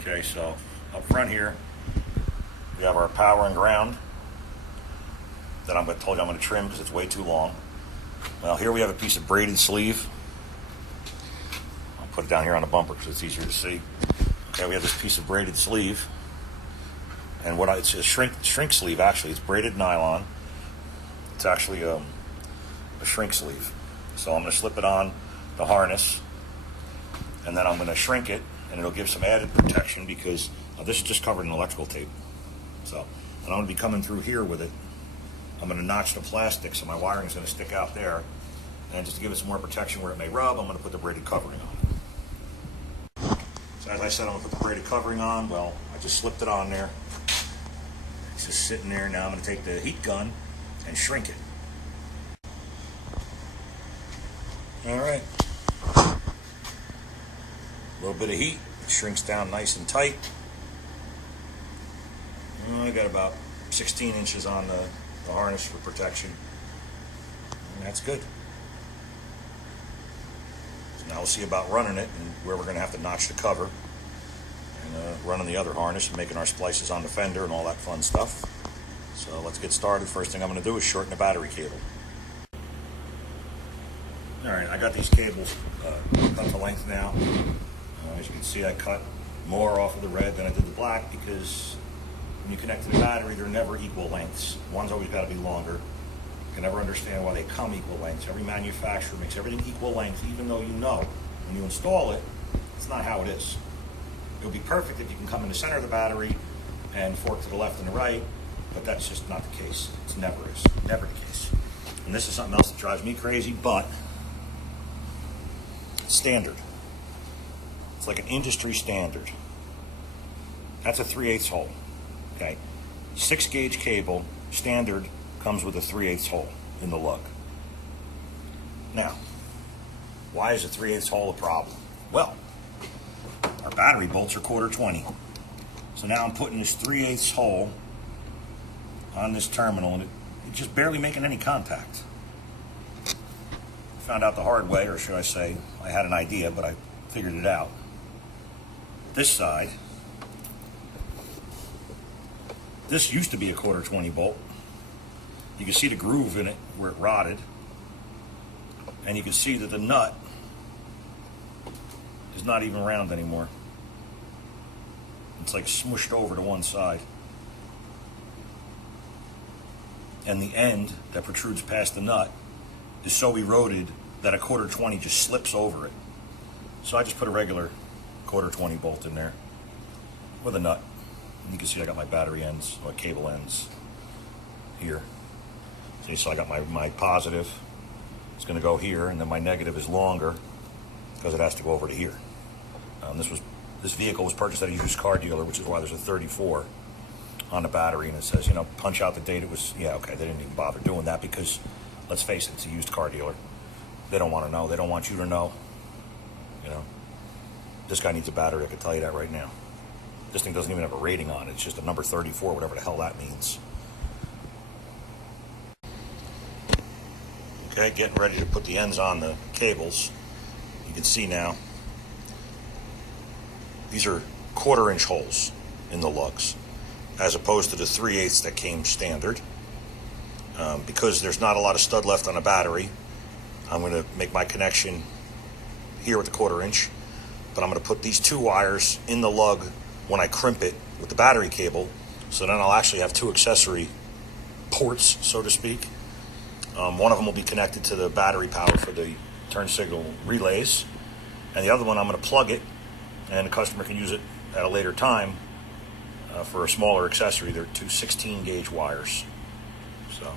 Okay, so up front here, we have our power and ground that I told you I'm going to trim because it's way too long. Well, here we have a piece of braided sleeve. I'll put it down here on the bumper because it's easier to see. Okay, we have this piece of braided sleeve, and it's a shrink sleeve. Actually, it's braided nylon. It's actually a shrink sleeve. So I'm going to slip it on the harness, and then I'm going to shrink it, and it'll give some added protection because this is just covered in electrical tape. So, and I'm going to be coming through here with it. I'm going to notch the plastic so my wiring is going to stick out there, and just to give it some more protection where it may rub, I'm going to put the braided covering on it. So as I said, I'm going to put the braided covering on. Well, I just slipped it on there. It's just sitting there. Now I'm going to take the heat gun and shrink it. All right. A little bit of heat. It shrinks down nice and tight. I got about 16 inches on the harness for protection. And that's good. So now we'll see about running it and where we're going to have to notch the cover. And running the other harness and making our splices on the fender and all that fun stuff. So let's get started. First thing I'm going to do is shorten the battery cable. Alright, I got these cables cut to length now. As you can see, I cut more off of the red than I did the black because when you connect to the battery, they're never equal lengths. One's always got to be longer. You can never understand why they come equal lengths. Every manufacturer makes everything equal length, even though you know when you install it, it's not how it is. It would be perfect if you can come in the center of the battery and fork to the left and the right, but that's just not the case. It's never the case. And this is something else that drives me crazy, but standard. It's like an industry standard. That's a 3/8 hole. Okay, 6 gauge cable standard comes with a 3/8 hole in the lug. Now, why is a 3/8 hole a problem? Well, our battery bolts are 1/4 20. So now I'm putting this 3/8 hole on this terminal, and it's just barely making any contact. Found out the hard way, or should I say, I had an idea, but I figured it out. This side, this used to be a 1/4 20 bolt. You can see the groove in it where it rotted, and you can see that the nut is not even round anymore. It's like smushed over to one side. And the end that protrudes past the nut is so eroded that a 1/4 20 just slips over it. So I just put a regular 1/4 20 bolt in there with a nut. And you can see I got my battery ends, or cable ends here. See, so I got my positive. It's going to go here, and then my negative is longer because it has to go over to here. This vehicle was purchased at a used car dealer, which is why there's a 34 on the battery, and it says, punch out the date. It was, yeah, okay, they didn't even bother doing that because, let's face it, it's a used car dealer. They don't want to know. They don't want you to know. This guy needs a battery, I can tell you that right now. This thing doesn't even have a rating on it. It's just a number 34, whatever the hell that means. Okay, getting ready to put the ends on the cables. You can see now, these are 1/4 inch holes in the lugs, as opposed to the 3/8 that came standard. Because there's not a lot of stud left on the battery, I'm going to make my connection here with the 1/4 inch, but I'm going to put these 2 wires in the lug when I crimp it with the battery cable, so then I'll actually have 2 accessory ports, so to speak. One of them will be connected to the battery power for the turn signal relays, and the other one I'm going to plug it, and the customer can use it at a later time for a smaller accessory. They're 2 16 gauge wires. So